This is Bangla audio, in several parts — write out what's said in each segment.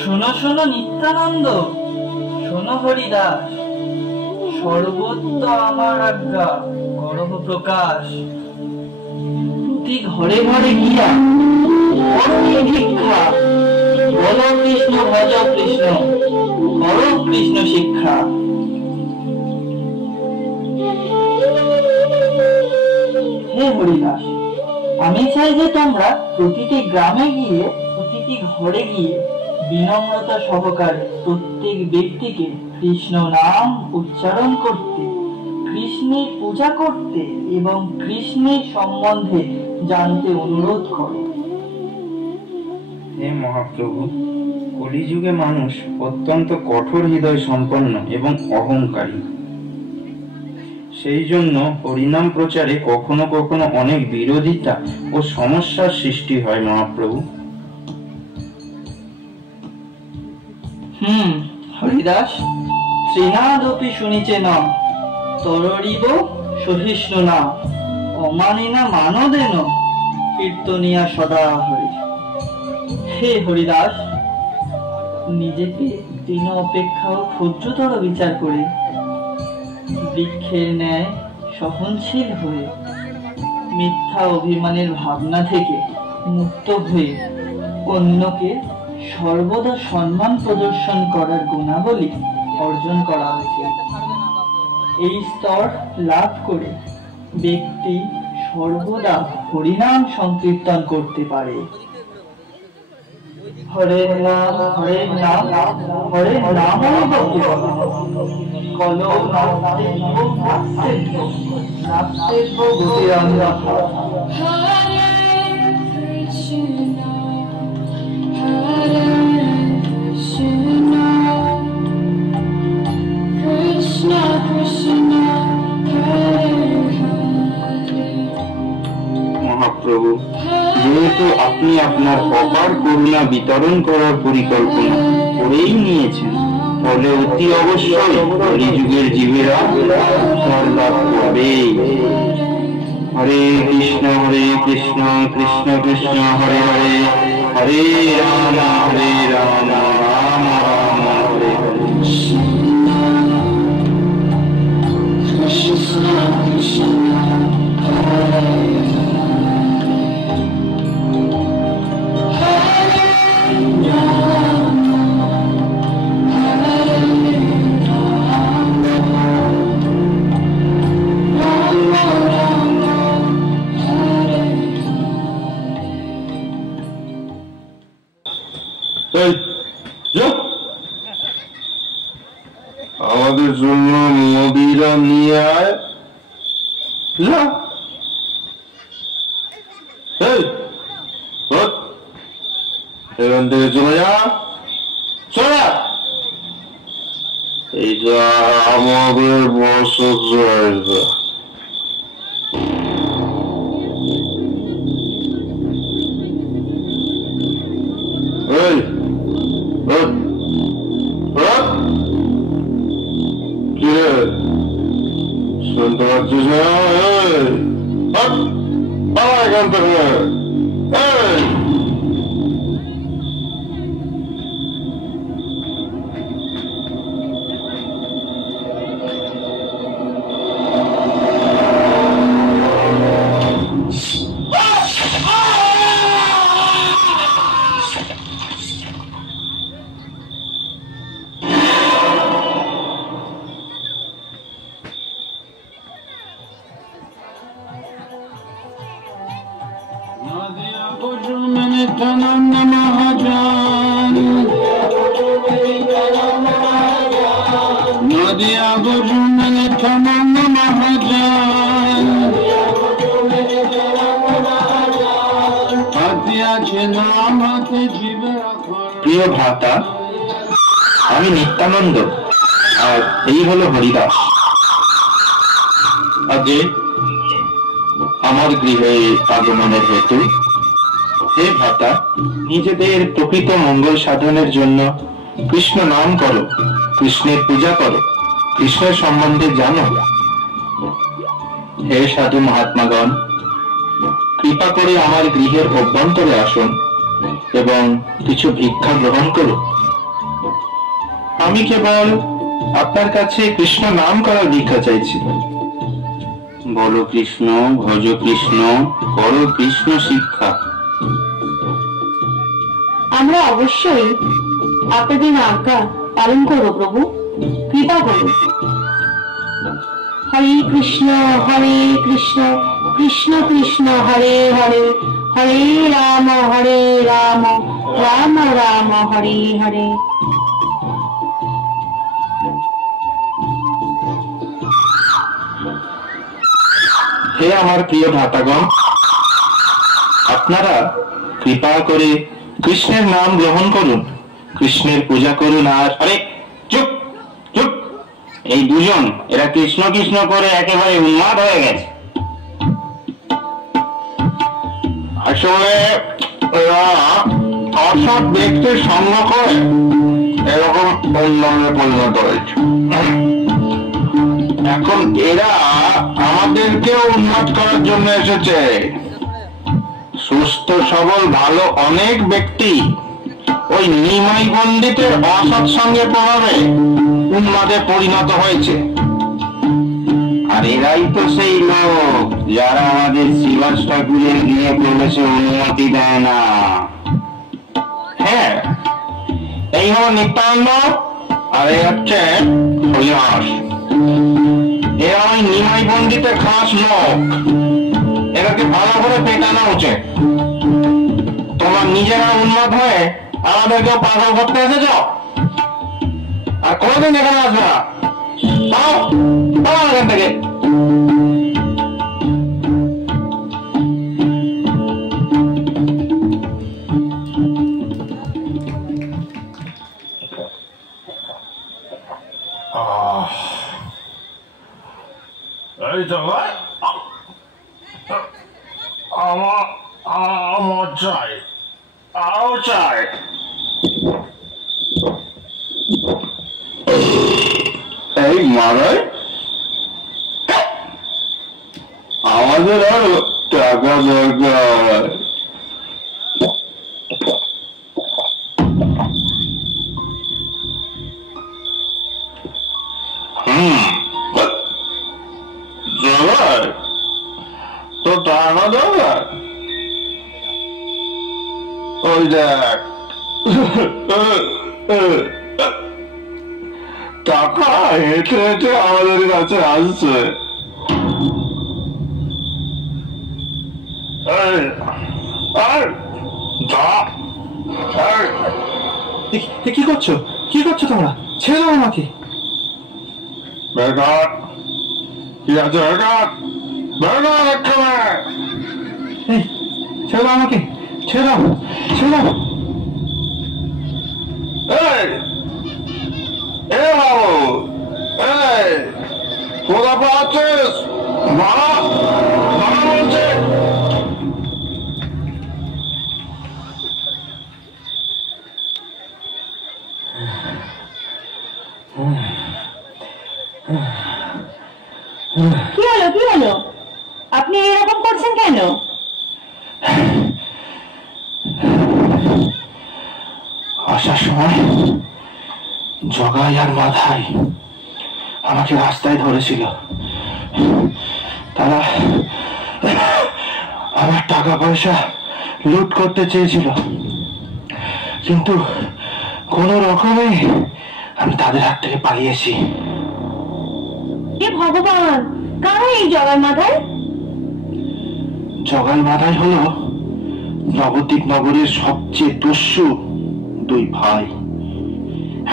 শোনো শোনো নিত্যানন্দ, শোনো হরিদাস, সর্বত্র আমার আজ্ঞা করহ প্রকাশ। প্রতি ঘরে ঘরে গিয়া ভিক্ষা, বল কৃষ্ণ ভজ কৃষ্ণ, কর কৃষ্ণ শিক্ষা। হে হরিদাস, আমি চাই যে তোমরা প্রতিটি গ্রামে গিয়ে, প্রতিটি ঘরে গিয়ে বিনম্রতা সহকারে প্রত্যেক ব্যক্তিকে কৃষ্ণ নাম উচ্চারণ করতে, কৃষ্ণের পূজা করতে এবং কৃষ্ণের সম্বন্ধে জানতে অনুরোধ করো। হে মহাপ্রভু, কলিযুগে মানুষ অত্যন্ত কঠোর হৃদয় সম্পন্ন এবং অহংকারী। সেই জন্য হরিনাম প্রচারে কখনো কখনো অনেক বিরোধিতা ও সমস্যার সৃষ্টি হয় মহাপ্রভু। হরিদাস, শ্রীনাদপি শুনিচেন তররিব সহিষ্ণু না, অমানিনা মানদেন কীর্তনিয়া সদা হরি। হে হরিদাস, নিজেকে দিন অপেক্ষাও ক্ষুদ্রতর বিচার করে বৃক্ষের ন্যায় সহনশীল হয়ে, মিথ্যা অভিমানের ভাবনা থেকে মুক্ত হয়ে অন্যকে সর্বদা সম্মান প্রদর্শন করার গুণাবলী অর্জন করা উচিত। এই স্তর লাভ করে ব্যক্তি সর্বদা হরিনাম সংকীর্তন করতে পারে। হরে নাম হরে নাম হরে নাম কলো নাস্তে গতিরঙ্গা। মহাপ্রভু, যেহেতু আপনি আপনার অপার করুণা বিতরণ করার পরিকল্পনা করেই নিয়েছেন, ফলে অতি অবশ্যই কলিযুগের জীবেরা উদ্ধার লাভ করবে। হরে কৃষ্ণ কৃষ্ণ কৃষ্ণ হরে হরে, হরে রাম রাম রাম হরে হরে। কৃষ্ণ কৃষ্ণ হরে আমাদের জন্য মদিরা নিয়ে আয়। এখান থেকে চলে যা, চলে। এইটা আমাদের বছর জায়গা। শুনতে পাচ্ছিস না? এখান থেকে প্রিয় ভ্রাতা, আমি নিত্যানন্দ, আর এই হলো হরিদাস। আজ আমার গৃহে আগমনের হেতু। হে ভ্রাতা, নিজেদের প্রকৃত মঙ্গল সাধনের জন্য কৃষ্ণ নাম করো, কৃষ্ণের পূজা করো, কৃষ্ণের সম্বন্ধে জানো। হে সাধু মহাত্মাগণ, কৃপা করে আমার গৃহের অভ্যন্তরে আসুন এবং কিছু ভিক্ষা গ্রহণ করুন। আমি কেবল আপনার কাছে কৃষ্ণ নাম করার ভিক্ষা চাইছি। বলো কৃষ্ণ, ভজ কৃষ্ণ, করো কৃষ্ণ শিক্ষা। আমরা অবশ্যই আপনাদের আজ্ঞা পালন করব প্রভু, কৃপা করুন। হরে কৃষ্ণ কৃষ্ণ কৃষ্ণ হরে হরে, হরে রাম রাম রাম হরে হরে। হে আমার প্রিয় ভ্রাতাগণ, আপনারা কৃপা করে কৃষ্ণের নাম গ্রহণ করুন, কৃষ্ণের পূজা করুন। আর আরে চুপ চুপ, এই দুজন এরা কৃষ্ণ কৃষ্ণ করে একেবারে উন্মাদ হয়ে গেছে। আসলে এরা অসৎ ব্যক্তির সঙ্গ করে এরকম উন্নয়নে পরিণত হয়েছে। এখন এরা আমাদেরকেও উন্মাদ করার জন্য এসেছে। সুস্থ সবল ভালো অনেক ব্যক্তি ওই নিমাই পণ্ডিতের অসৎ সঙ্গের প্রভাবে উন্মাদে পরিণত হয়েছে। আর এরাই তো সেই লোক যারা আমাদের শিবাস ঠাকুরের গৃহে প্রবেশে অনুমতি দেয় না। হ্যাঁ, এই হলো নিত্যানন্দ, আর এই হচ্ছে হরিদাস। এরা ওই নিমাই পণ্ডিতের খাস লোক। এদেরকে ভালো করে পেটানো উচিত। তোমার নিজেরা উন্মাদ হয়ে আমাদেরকেও পাগল করতে এসেছ, আর কোনোদিন এখানে আসবে না। তাও তাও এখান থেকে। এই তো ভাই, আমার চাই, আরো চাই। এই মারাই, আমাদের আরো টাকা দরকার। তো টাকা দরকার? ওই দেখ, টাকা হেঁটে হেঁটে আমাদের কাছে আসছে। কি করছো তোমরা? ছেড়ে দাও আমাকে। বেকার কি আছে? বেকার বেকার একেবারে। এই ছেড়ে দাও আমাকে, ছেড়ে দাও। এই এ বাবু, এই কোথা পাচ্ছিস? মারা মারা বলছে। কি হলো? আপনি এরকম করছেন কেন? আসার সময় জগাই আর মাথায় আমাকে রাস্তায় ধরেছিল। তারা আমার টাকা পয়সা লুট করতে চেয়েছিল, কিন্তু কোন রকমে আমি তাদের হাত থেকে পালিয়েছি। এ ভগবান, কারা এই জগার মাথায়? জগাই মাথায় হলো নবদ্বীপ নগরের সবচেয়ে দস্যু দুই ভাই।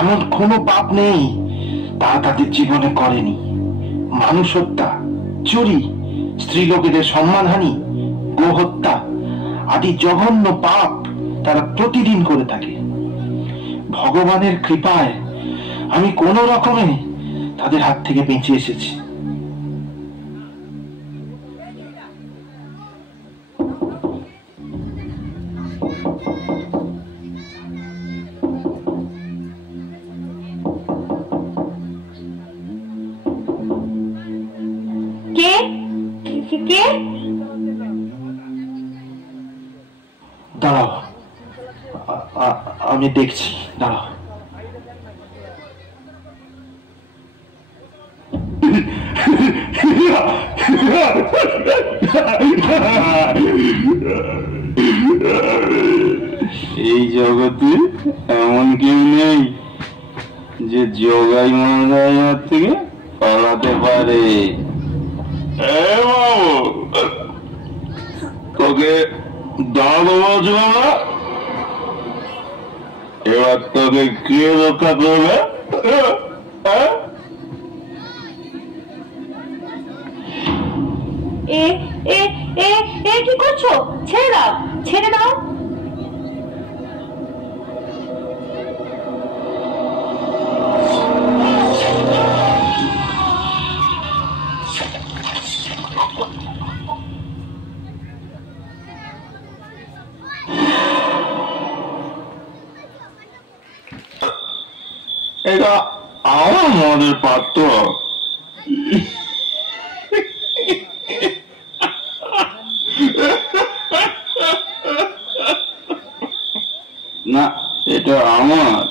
এমন কোনো পাপ নেই তারা তাদের জীবনে করেনি। মানুষ হত্যা, চুরি, স্ত্রীলোকেদের সম্মানহানি, গোহত্যা আদি জঘন্য পাপ তারা প্রতিদিন করে থাকে। ভগবানের কৃপায় আমি কোন রকমে তাদের হাত থেকে বেঁচে এসেছি। কে? দাঁড়াও, আমি দেখছি, দাঁড়াও। এই জগতে এমন কেউ নেই যে জগাই মহারাজের হাত থেকে পালাতে পারে। এ বাবু, তোকে দাঁড়াবো বলছিলাম না? এবার তোকে কে রক্ষা করবে? হ্যাঁ? এ এ এ এ কি করছো? ছেড়ে দাও, ছেড়ে দাও। এটা আমার মদের পাত্র। না, এটা আমার।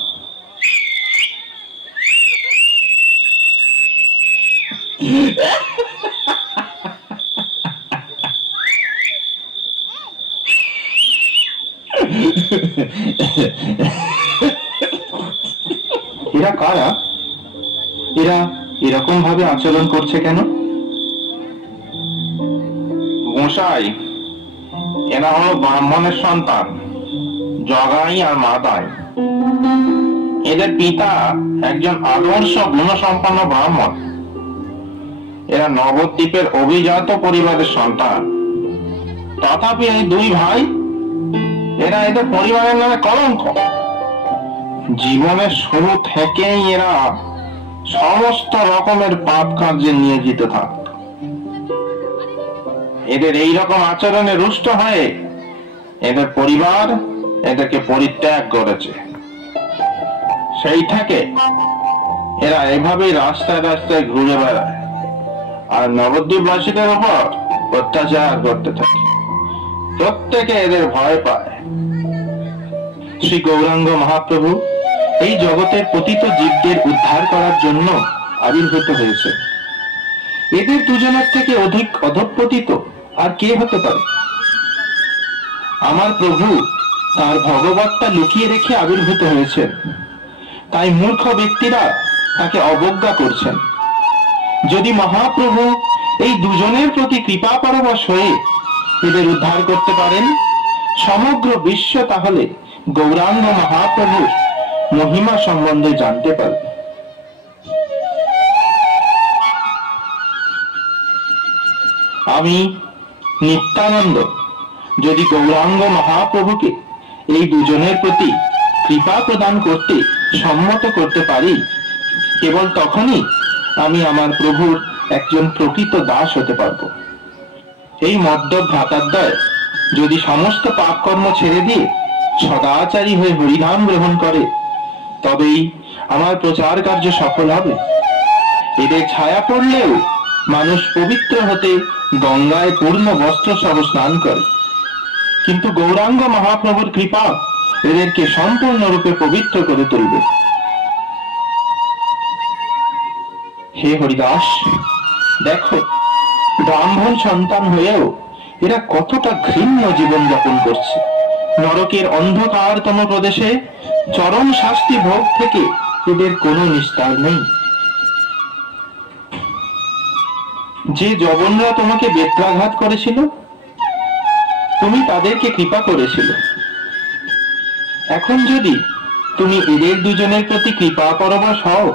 এরা কারা? এরা এরকম ভাবে আচরণ করছে কেন? মশাই, এরা হলো ব্রাহ্মণের সন্তান, জগাই আর মাদাই। এদের পিতা একজন আদর্শ গুণসম্পন্ন ব্রাহ্মণ। এরা নবদ্বীপের অভিজাত পরিবারের সন্তান। তথাপি এই দুই ভাই, এরা এদের পরিবারের নামে কলঙ্ক। জীবনের শুরু থেকেই এরা সমস্ত রকমের পাপ কার্যে নিয়োজিত থাকত। এদের এই রকম আচরণে রুষ্ট হয়ে এদের পরিবার এদেরকে পরিত্যাগ করেছে। সেই থেকে এরা এভাবেই রাস্তায় রাস্তায় ঘুরে বেড়ায় আর নবদ্বীপবাসীদের উপর অত্যাচার করতে থাকে। প্রত্যেকে এদের ভয় পায়। শ্রী গৌরাঙ্গ মহাপ্রভু এই জগতের পতিত জীবদের উদ্ধার করার জন্য আবির্ভূত হয়েছে। এদের দুজনের থেকে অধিক অধঃপতিত আর কে হতে পারে? আমার প্রভু তার ভগবত্তা লুকিয়ে রেখে আবির্ভূত হয়েছেন, তাই মূর্খ ব্যক্তিরা তাকে অবজ্ঞা করছেন। যদি মহাপ্রভু এই দুজনের প্রতি কৃপা পরবশ হয়ে এদের উদ্ধার করতে পারেন, সমগ্র বিশ্ব তাহলে গৌরাঙ্গ মহাপ্রভুর মহিমা সম্বন্ধে জানতে পারবে। আমি নিত্যানন্দ যদি গৌরাঙ্গ মহাপ্রভুকে এই দুজনের প্রতি কৃপা প্রদান করতে সম্মত করতে পারি, কেবল তখনই আমি আমার প্রভুর একজন প্রকৃত দাস হতে পারব। এই মদ্যপ ভ্রাতাদ্বয় যদি সমস্ত পাপ কর্ম ছেড়ে দিয়ে সদাচারী হয়ে হরিনাম গ্রহণ করে, তবেই আমার প্রচার কার্য সফল হবে। এদের ছায়া পড়লেও মানুষ পবিত্র হতে গঙ্গায় পূর্ণ বস্ত্র সহ স্নান করে, কিন্তু গৌরাঙ্গ মহাপ্রভুর কৃপা এদেরকে সম্পূর্ণরূপে পবিত্র করে তুলবে। হে হরিদাস, দেখো ব্রাহ্মণ সন্তান হয়েও এরা কতটা ঘৃণ্য জীবন যাপন করছে। নরকের অন্ধকারতম প্রদেশে চরম শাস্তি ভোগ থেকে এদের কোনো নিস্তার নেই। যে যবনরা তোমাকে বেত্রাঘাত করেছিল, তুমি তাদেরকে কৃপা করেছিল। এখন যদি তুমি এদের দুজনের প্রতি কৃপা পরবশ হও,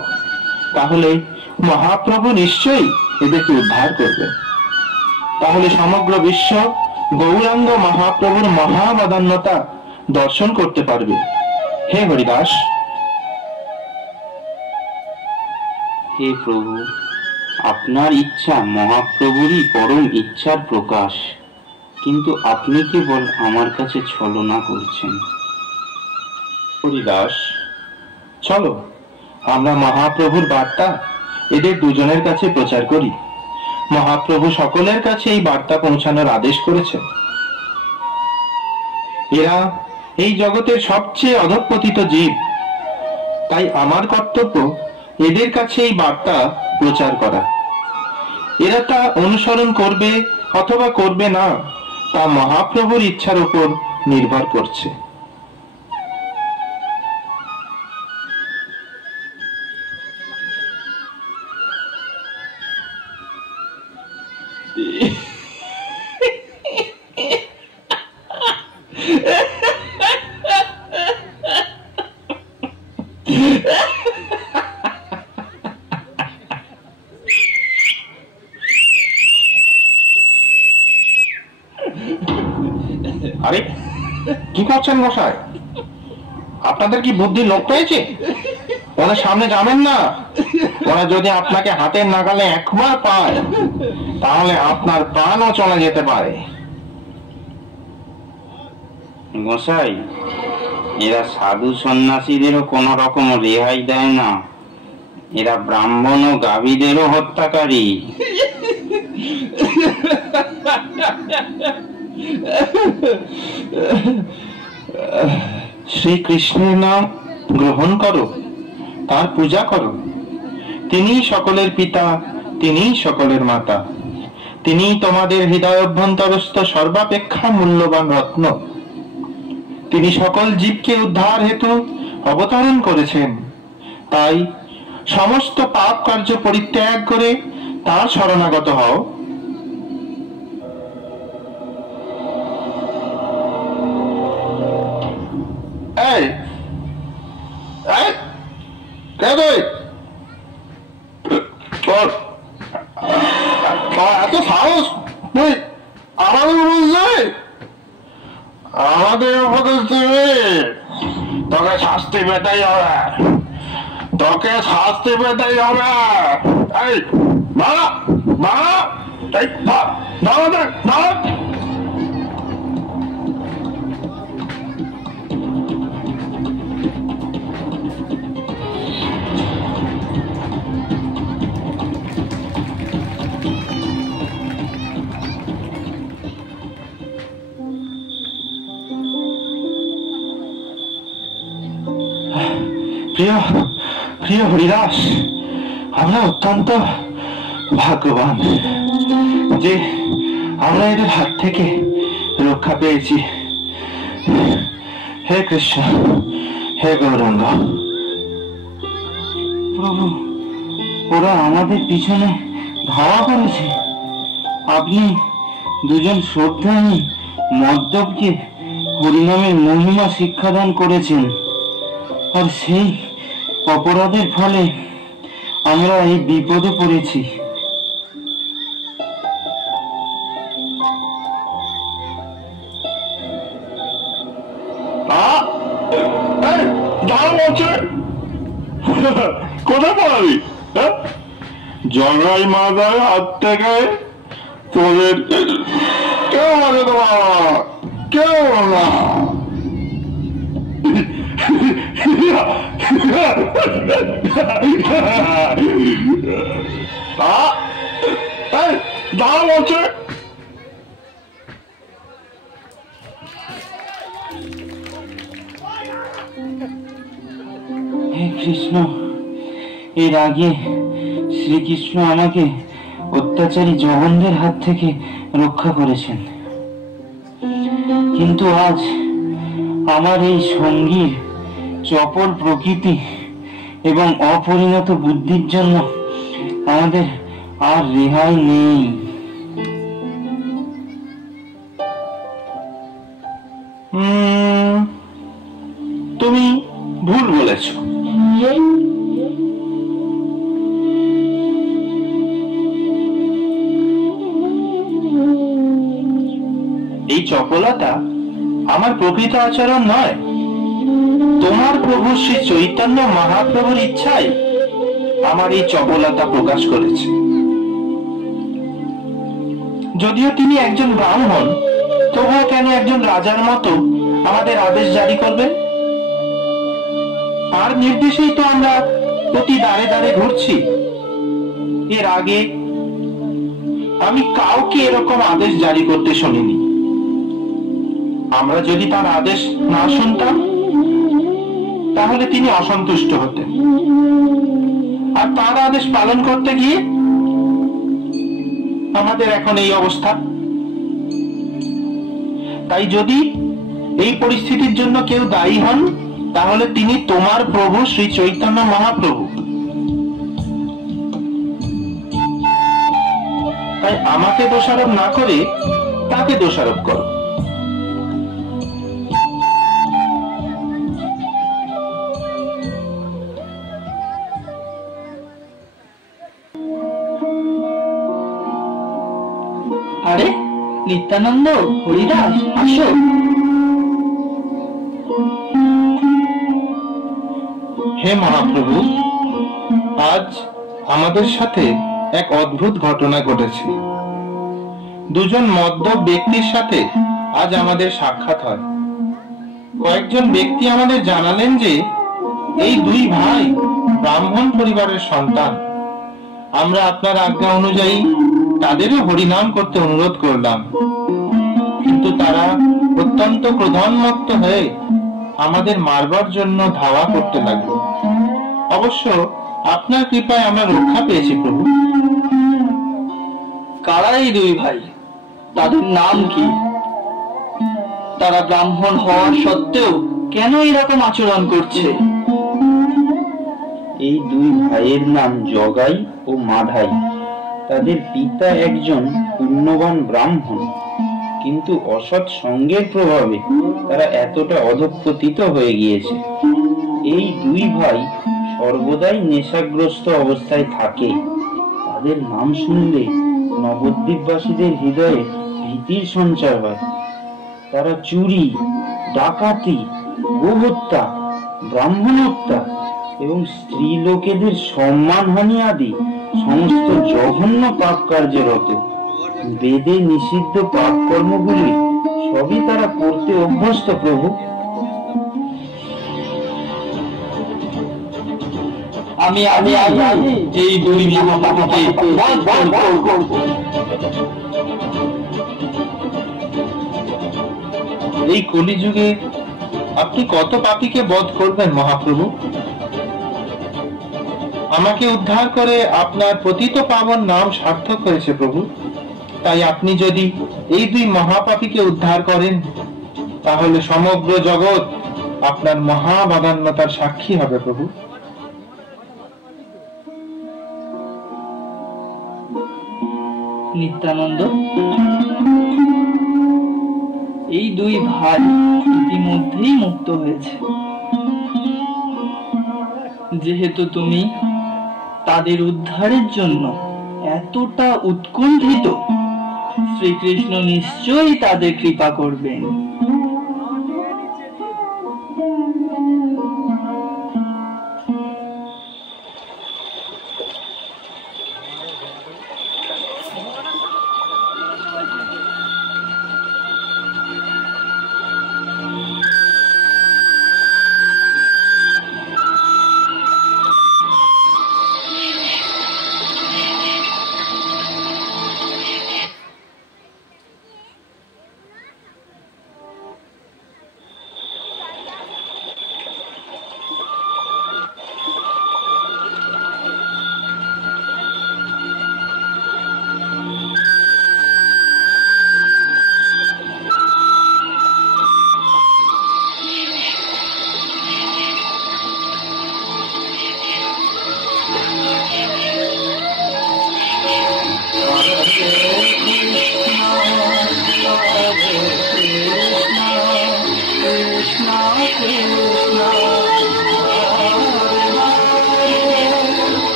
তাহলে মহাপ্রভু নিশ্চয়ই এদেরকে উদ্ধার করবে। তাহলে সমগ্র বিশ্ব গৌরাঙ্গ মহাপ্রভুর মহাবদান্যতা দর্শন করতে পারবে। হে হরিদাস। হে প্রভু, আপনার ইচ্ছা মহাপ্রভুরই পরম ইচ্ছার প্রকাশ, কিন্তু আপনি কেবল আমার কাছে ছলনা করছেন। হরিদাস, চলো আমরা মহাপ্রভুর বার্তা এদের দুজনের কাছে প্রচার করি। মহাপ্রভু সকলের কাছে এই বার্তা পৌঁছানোর আদেশ করেছেন। এরা এই জগতের সবচেয়ে অধঃপতিত জীব, তাই আমার কর্তব্য এদের কাছে এই বার্তা প্রচার করা। এরা তা অনুসরণ করবে অথবা করবে না, তা মহাপ্রভুর ইচ্ছার উপর নির্ভর করছে। আরে কি করছেন মশাই? আপনাদের কি বুদ্ধি লোপ পেয়েছে? ওদের সামনে যাবেন না। ওরা যদি আপনাকে হাতের নাগালে একবার পায় তাহলে আপনার প্রাণও চলে যেতে পারে। গোসাই, এরা সাধু সন্ন্যাসীদেরও কোনো রকম রেহাই দেয় না। এরা ব্রাহ্মণ ও গাভীদেরও হত্যাকারী। শ্রীকৃষ্ণের নাম গ্রহণ করো, তার পূজা করো। তিনিই সকলের পিতা, তিনিই সকলের মাতা, তিনিই তোমাদের হৃদয় অভ্যন্তরস্থ সর্বাপেক্ষা মূল্যবান রত্ন। তিনি সকল জীবকে উদ্ধার হেতু অবতরণ করেছেন। তাই সমস্ত পাপ কার্য পরিত্যাগ করে তার শরণাগত হও। এই এই কে তুই? তোর এত সাহস, তুই আমাদের বলছিস? আমাদের উপদেশ দিবি? তোকে শাস্তি পেতেই হবে, তোকে শাস্তি পেতেই হবে। এই বাবা বাবা, এই দাও দাও। প্রিয় প্রিয় হরিদাস, আমরা অত্যন্ত ভাগ্যবান যে আমরা এদের হাত থেকে রক্ষা পেয়েছি। হে কৃষ্ণ, হে গৌরাঙ্গ। প্রভু, ওরা আমাদের পিছনে ধাওয়া করেছে। আপনি দুজন শ্রদ্ধাহীন মদ্যপকে হরিনামের মহিমা শিক্ষাদান করেছেন, আর সেই অপরাধের ফলে আমরা এই বিপদে পড়েছি। কোথায় পাবি? জগাই মাদার হাত থেকে তোদের কেউ মানে তোমার কেউ না। দাঁড়া বলছে। হে কৃষ্ণ, এর আগে শ্রীকৃষ্ণ আমাকে অত্যাচারী জগনদের হাত থেকে রক্ষা করেছেন, কিন্তু আজ আমার এই সঙ্গীর চপল প্রকৃতি এবং অপরিণত বুদ্ধির জন্য আমাদের আর রেহাই নেই। তুমি ভুল বলেছ। এই চপলতা আমার প্রকৃত আচরণ নয়, তোমার প্রভু শ্রী চৈতন্য মহাপ্রভুর ইচ্ছায় আমার এই চপলতা প্রকাশ করেছে। যদিও তিনি একজন ব্রাহ্মণ, তবুও কেন একজন রাজার মতো আমাদের আদেশ জারি করবেন? তার নির্দেশেই তো আমরা প্রতি দাঁড়ে দাঁড়ে ঘুরছি। এর আগে আমি কাউকে এরকম আদেশ জারি করতে শুনিনি। আমরা যদি তার আদেশ না শুনতাম তাহলে তিনি অসন্তুষ্ট হতেন, আর তার আদেশ পালন করতে গিয়ে আমাদের এখন এই অবস্থা। তাই যদি এই পরিস্থিতির জন্য কেউ দায়ী হন তাহলে তিনি তোমার প্রভু শ্রী চৈতন্য মহাপ্রভু। তাই আমাকে দোষারোপ না করে তাকে দোষারোপ করো। আরে নিত্যানন্দ, হরিদাস, আসো। হে মহাপ্রভু, আজ আমাদের সাথে এক অদ্ভুত ঘটনা ঘটেছে। দুজন মদ্যপ ব্যক্তির সাথে আজ আমাদের সাক্ষাৎ হয়। কয়েকজন ব্যক্তি আমাদের জানালেন যে এই দুই ভাই ব্রাহ্মণ পরিবারের সন্তান। আমরা আপনার আজ্ঞা অনুযায়ী তাদেরও হরিনাম করতে অনুরোধ করলাম, কিন্তু তারা অত্যন্ত ক্রোধান্মত্ত হয়ে আমাদের মারবার জন্য ধাওয়া করতে লাগলো। অবশ্য আপনার কৃপায় আমরা রক্ষা পেয়েছি প্রভু। কারা এই দুই ভাই? তাদের নাম কি? তারা ব্রাহ্মণ হওয়ার সত্ত্বেও কেন এরকম আচরণ করছে? এই দুই ভাইয়ের নাম জগাই ও মাধাই। তাদের পিতা একজন পুণ্যবান ব্রাহ্মণ, কিন্তু অসৎ সঙ্গের প্রভাবে তারা এতটা অধঃপতিত হয়ে গিয়েছে। এই দুই ভাই সর্বদাই নেশাগ্রস্ত অবস্থায় থাকে। তাদের নাম শুনলে নবদ্বীপবাসীদের হৃদয়ে ভীতির সঞ্চার হয়। তারা চুরি, ডাকাতি, গোহত্যা, ব্রাহ্মণ হত্যা এবং স্ত্রী লোকেদের সম্মানহানি আদি সমস্ত জঘন্য পাপ কার্যে রত। বেদে নিষিদ্ধ পাপ কর্মগুলি সবই তারা করতে অভ্যস্ত প্রভু। আমি এই দুই মহাপাপীকে বধ করব। এই কলিযুগে আপনি কত পাপীকে বধ করবেন মহাপ্রভু? আমাকে উদ্ধার করে আপনার পতিত পাবন নাম সার্থক হয়েছে প্রভু। তাই আপনি যদি এই দুই মহাপাপীকে উদ্ধার করেন, তাহলে সমগ্র জগৎ আপনার মহাবাদান্যতার সাক্ষী হবে প্রভু। নিত্যানন্দ, এই দুই ভাই ইতিমধ্যেই মুক্ত হয়েছে। যেহেতু তুমি তাদের উদ্ধারের জন্য এতটা উৎকণ্ঠিত, শ্রীকৃষ্ণ নিশ্চয়ই তাদের কৃপা করবেন।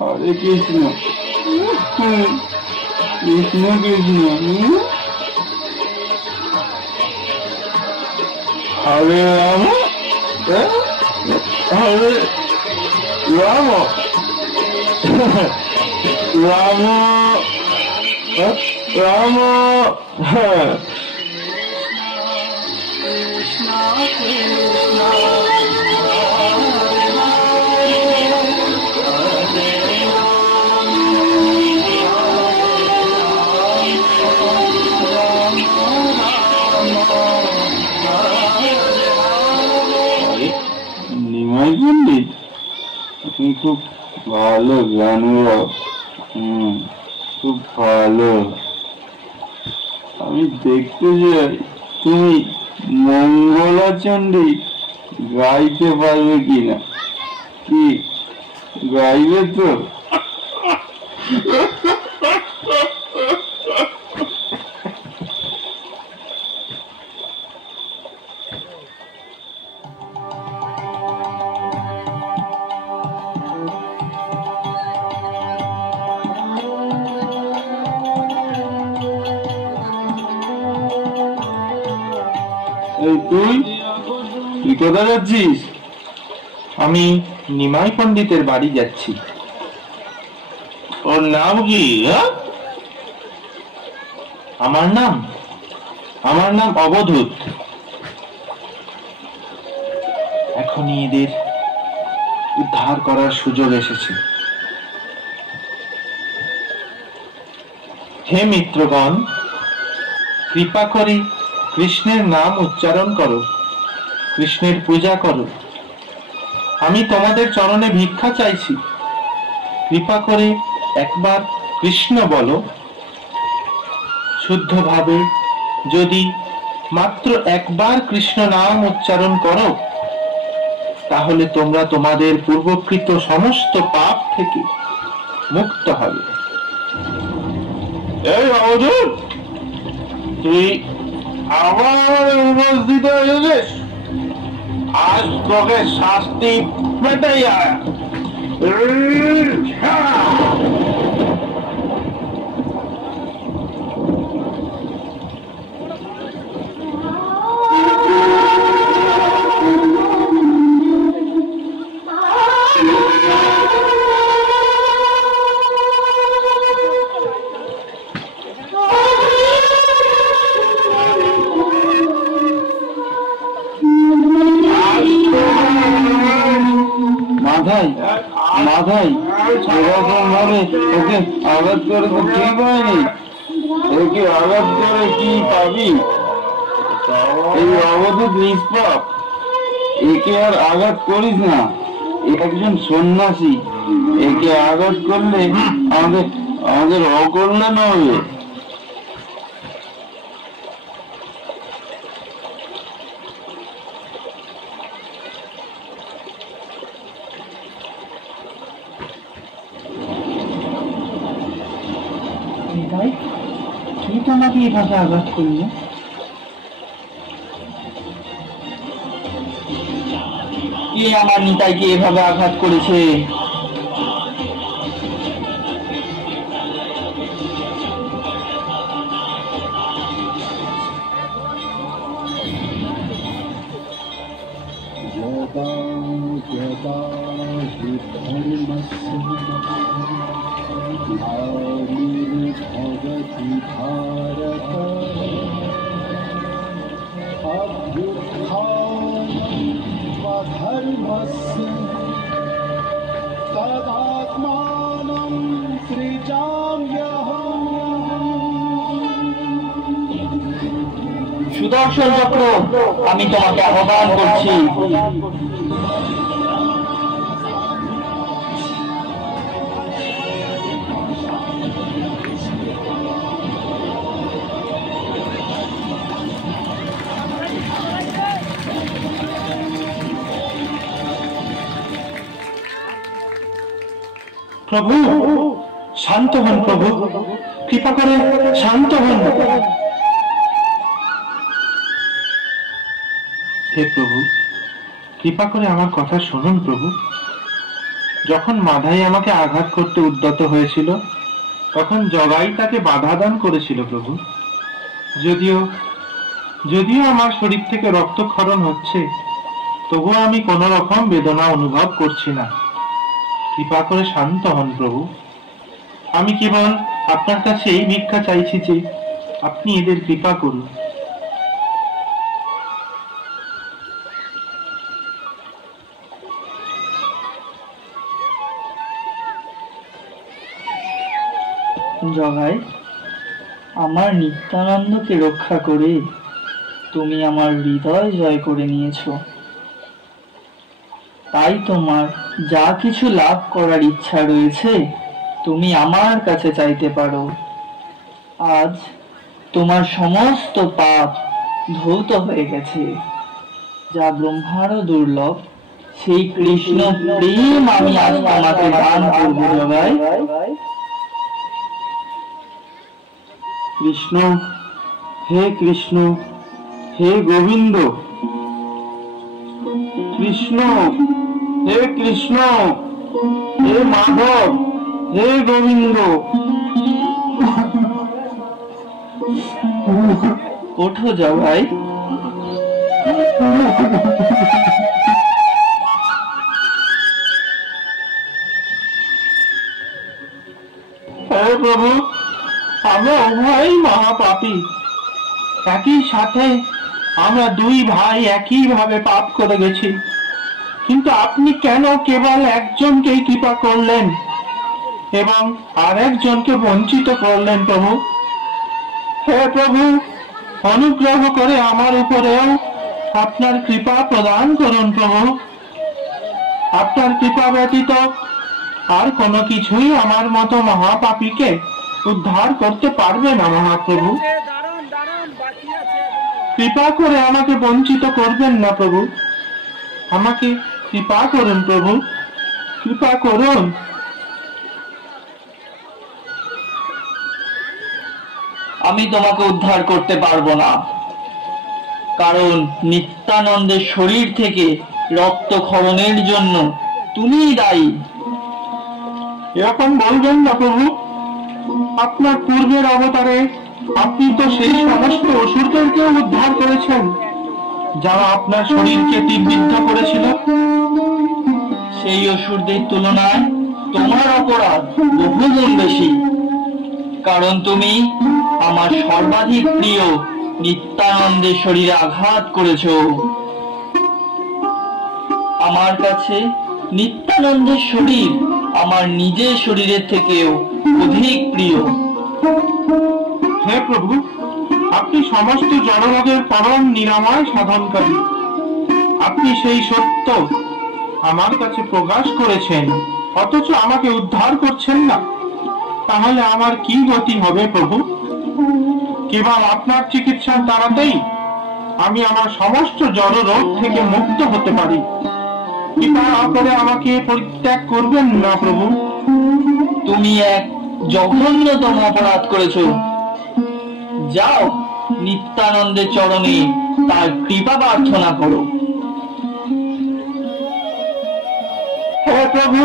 হরে কৃষ্ণ কৃষ্ণ কৃষ্ণ, হরে রাম হরে রাম রাম রাম। নিমাই পণ্ডিত, তুমি খুব ভালো গান গাও। খুব ভালো। আমি দেখতে চাই তুমি মঙ্গলাচণ্ডী গাইতে পারবে কিনা। কি গাইবে তো? তুই তুই কোথায় যাচ্ছিস? আমি নিমাই পণ্ডিতের বাড়ি যাচ্ছি। ওর নাম কি? আমার নাম অবধূত। এখনই এদের উদ্ধার করার সুযোগ এসেছে। হে মিত্রগণ, কৃপা করে কৃষ্ণের নাম উচ্চারণ করো, কৃষ্ণের পূজা করো। আমি তোমাদের চরণে ভিক্ষা চাইছি, কৃপা করে একবার কৃষ্ণ বলো। শুদ্ধভাবে যদি মাত্র একবার কৃষ্ণ নাম উচ্চারণ করো, তাহলে তোমরা তোমাদের পূর্বকৃত সমস্ত পাপ থেকে মুক্ত হবে। এই অবধূত, তুই আমার উপস্থিত হয়েছিস, আজ তোকে শাস্তি পেতেই আয়। মাথায় এরকম ভাবে ওকে আঘাত করে তো ঠিক হয়নি। একে আঘাত করে কি পাবি? এই অবধূত নিষ্পাপ, একে আর আঘাত করিস না। একজন সন্ন্যাসী, একে আঘাত করলে আমাদের অকল্যাণ হবে। কি তোমাকে এভাবে আঘাত করলো? কে আমার নিতাইকে এভাবে আঘাত করেছে? সুদর্শন চক্র, আমি তোমাকে আহ্বান করছি। প্রভু, শান্ত হন প্রভু, কৃপা করে শান্ত হন। হে প্রভু, কৃপা করে আমার কথা শুনুন প্রভু। যখন মাধাই আমাকে আঘাত করতে উদ্যত হয়েছিল, তখন জগাই তাকে বাধা দান করেছিল প্রভু। যদিও আমার শরীর থেকে রক্তক্ষরণ হচ্ছে, তবুও আমি কোনো রকম বেদনা অনুভব করছি না। কৃপা করে শান্ত হন প্রভু। আমি কেবল আপনার কাছে এই ভিক্ষা চাইছি যে আপনি এদের কৃপা করুন। জগাই, আমার নিত্যানন্দকে রক্ষা করে তুমি আমার হৃদয় জয় করে নিয়েছো। তাই তোমার যা কিছু লাভ করার ইচ্ছা রয়েছে তুমি আমার কাছে চাইতে পারো। আজ তোমার সমস্ত পাপ ধৌত হয়ে গেছে। যা ব্রহ্মারও দুর্লভ, সেই কৃষ্ণ প্রেম আমি আজ তোমাকে দান করবো জগাই। কৃষ্ণ, হে কৃষ্ণ, হে গোবিন্দ, কৃষ্ণ, হে কৃষ্ণ, হে মাধব, হে গোবিন্দ। ওঠো জগাই, হে প্রভু, আমরা উভয়ই মহাপাপী। একই সাথে আমরা দুই ভাই একই ভাবে পাপ করে গেছি, কিন্তু আপনি কেন কেবল একজনকেই কৃপা করলেন এবং আর একজনকে বঞ্চিত করলেন প্রভু? হে প্রভু, অনুগ্রহ করে আমার উপরেও আপনার কৃপা প্রদান করুন প্রভু। আপনার কৃপা ব্যতীত আর কোনো কিছুই আমার মতো মহাপাপীকে উদ্ধার করতে পারবে না মহাপ্রভু। কৃপা করে আমাকে বঞ্চিত করবেন না প্রভু। আমাকে কৃপা করুন প্রভু, কৃপা করুন। আমি তোমাকে উদ্ধার করতে পারবো না, কারণ নিত্যানন্দের শরীর থেকে রক্তক্ষরণের জন্য তুমিই দায়ী। এরকম বলবেন না প্রভু। আপনার পূর্বের অবতারে আপনি তো সেই সমস্ত অসুরদেরকে উদ্ধার করেছেন যারা আপনার শরীরকে তীরবিদ্ধ করেছিল। সেই অসুরদের তুলনায় তোমার অপরাধ বহুগুণ বেশি, কারণ তুমি আমার সর্বাধিক প্রিয় নিত্যানন্দের শরীরে আঘাত করেছ। আমার কাছে নিত্যানন্দের শরীর আমার নিজের শরীরের থেকেও অধিক প্রিয়। হে প্রভু, আপনি সমস্ত জড়রোগের পরম নিরাময় সাধনকারী। আপনি সেই সত্য আমার কাছে প্রকাশ করেছেন, অথচ আমাকে উদ্ধার করছেন না। তাহলে আমার কি গতি হবে প্রভু? কেবল আপনার চিকিৎসার দ্বারাতেই আমি আমার সমস্ত জড়রোগ থেকে মুক্ত হতে পারি। কৃপা করে আমাকে পরিত্যাগ করবেন না প্রভু। তুমি এক জঘন্যতম অপরাধ করেছো। যাও, নিত্যানন্দের চরণে তার কৃপা প্রার্থনা করো। হে প্রভু,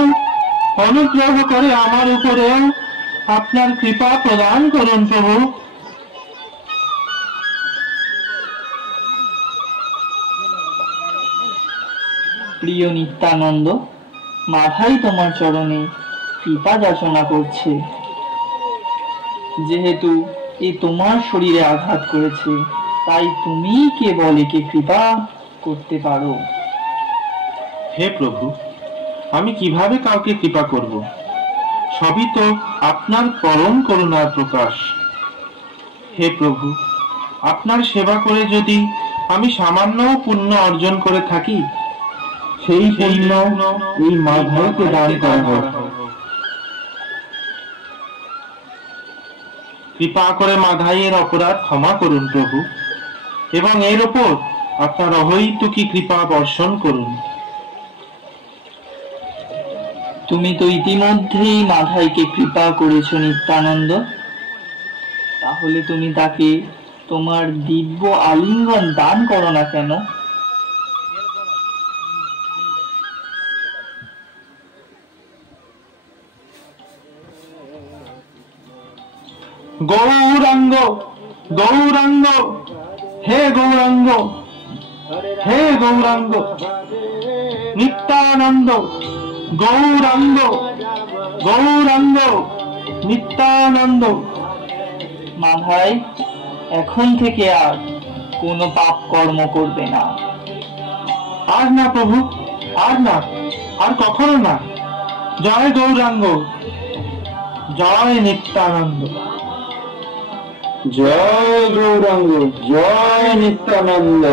অনুগ্রহ করে আমার উপরে আপনার কৃপা প্রদান করুন প্রভু। প্রিয় নিত্যানন্দ, মাথাই তোমার চরণে কৃপা যাচনা করছে। যেহেতু এ তোমার শরীরে আঘাত করেছে, তাই তুমি কেবল একে কৃপা করতে পারো। হে প্রভু, আমি কিভাবে কাউকে কৃপা করব? সবই তো আপনার পরম করুণার প্রকাশ। হে প্রভু, আপনার সেবা করে যদি আমি সামান্য পুণ্য অর্জন করে থাকি, সেই পুণ্য এই মাধবকে দান করা হোক। কৃপা করে মাধাইয়ের অপরাধ ক্ষমা করুন প্রভু, এবং এর উপর আপনার অহৈতুকী কৃপা বর্ষণ করুন। তুমি তো ইতিমধ্যেই মাধাইকে কৃপা করেছো নিত্যানন্দ, তাহলে তুমি তাকে তোমার দিব্য আলিঙ্গন দান করো না কেন? গৌরাঙ্গ, গৌরাঙ্গ, হে গৌরাঙ্গ, হে গৌরাঙ্গ, নিত্যানন্দ, গৌরাঙ্গ, গৌরাঙ্গ, নিত্যানন্দ। মাধাই এখন থেকে আর কোনো পাপ কর্ম করবে না। আর না প্রভু, আর না, আর কখনো না। জয় গৌরাঙ্গ, জয় নিত্যানন্দ। জয় গৌরাঙ্গ, জয় নিত্যানন্দ।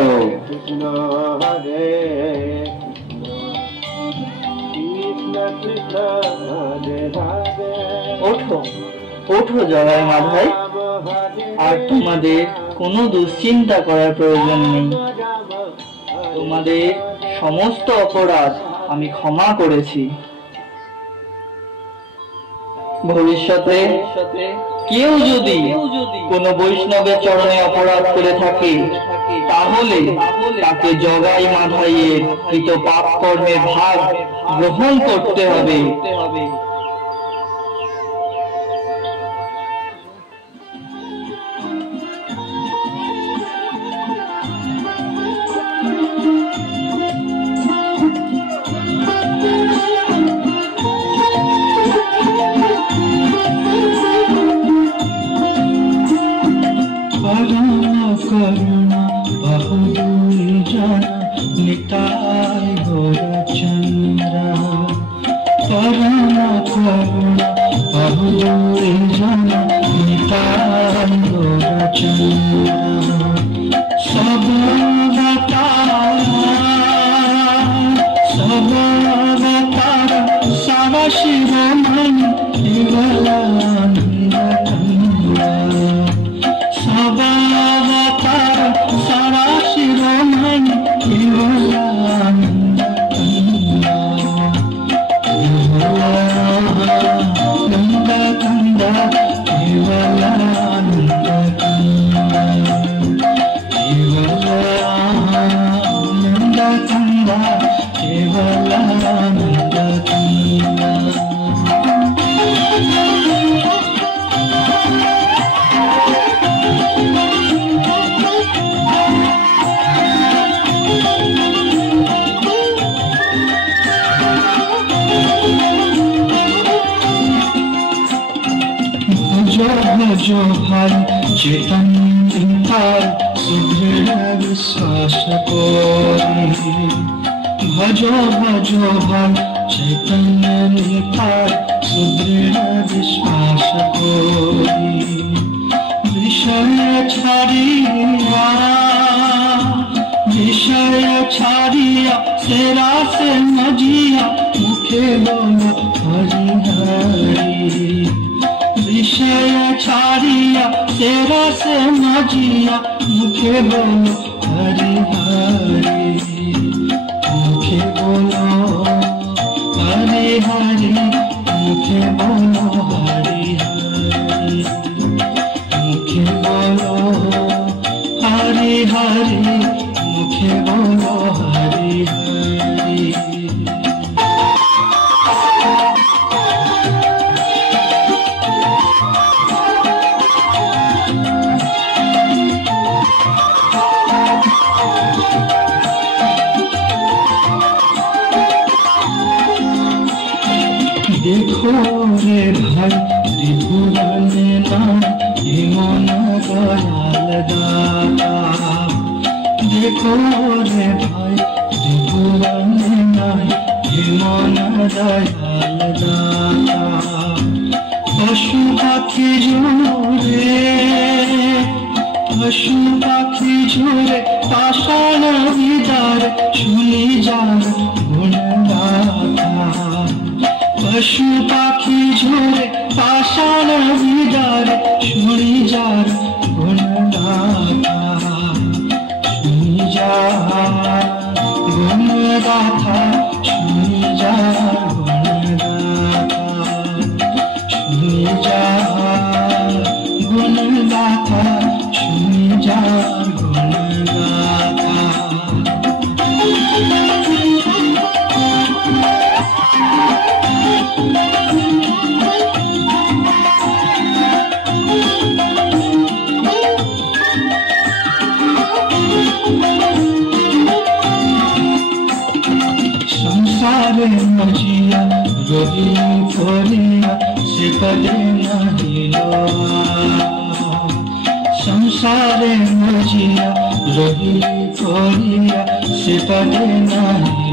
ওঠো, ওঠো জগাই মাধাই, আর তোমাদের কোনো দুশ্চিন্তা করার প্রয়োজন নেই। তোমাদের সমস্ত অপরাধ আমি ক্ষমা করেছি। ভবিষ্যতে কেউ যদি কোনো বৈষ্ণবের চরণে অপরাধ করে থাকে, তাহলে তাকে জগাই মাধাইয়ের কৃত পাপ কর্মের ভাগ গ্রহণ করতে হবে। निताय गौरचंद्र परम करुणा बहुदूरी जन निताय गौरचंद्र सब अवतार सारा शिरोमणि केवलानंद कंदा सब अवतार सारा शिरोमणि केवलानंद कंदा केवलानंद कंदा केवलानंद कंदा केवलानंद कंदा केवलानंद कंदा। भजो भाई चैतन्य भाई सुदृढ़ विश्वास कोरी भजो भजो भाई चैतन्य भाई सुदृढ़ विश्वास कोरी विषय छाड़िया सेरा से मजिया मुखे बोलो हरि हरि विषय छाड़िया तेरा से मजिया मुखे बोलो हरि हरि मुखे बोलो हरि हरि मुखे बोलो हरि हरि मुखे बोलो हरि हरि मुखे बोलो हरि हरि। देखो रे भाई त्रिभुवन नाम मन दयाल दाता देखो रे भाई त्रिभुवन नाम मन दयाल दाता पशु पाखी जोरे पाषाण विदार सुनी जान गुणगाथा पशु पाखी झोरे पाषाण विदार सुनी जार गुणगाथा सुनी जार गुणगाथा सुनी जार गुणगाथा सुनी जार गुणगाथा सुनी जार गुणगाथा। संसारे मजिया रोही फोरिया से पदे नहीं संसारे मजिया रोही फोरिया से पदे नहीं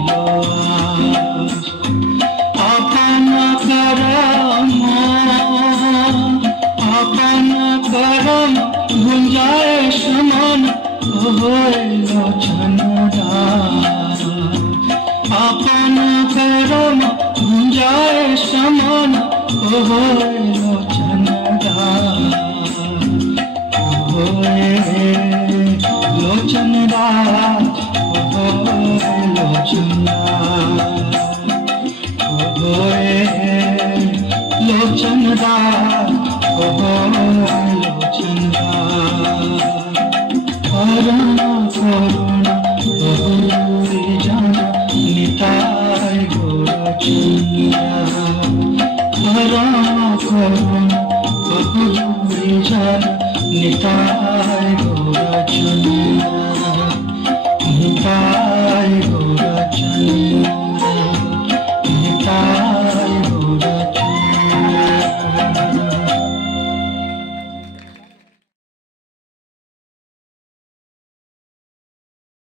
अपन करम गुंजाइश मन होए लोचन दास अपन करम गुंजाइश मन होए लोचन दास होए लोचन दास होए लोचन दास होए लोचन दास होए लोचन दास करुणा करुणा बहुरी जाना निताय गौरचंद्र करुणा करुणा बहुरी जाना निताय